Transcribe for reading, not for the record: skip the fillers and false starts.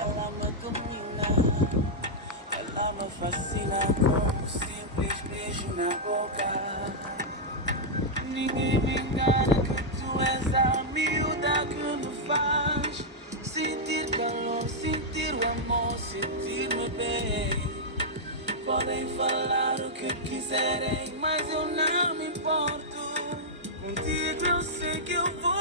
Ela me domina, ela me fascina como um simples beijo na boca. Ninguém me engana que tu és a miúda que me faz sentir calor, sentir o amor, sentir-me bem. Podem falar o que quiserem, mas eu não me importo. Contigo eu sei que eu vou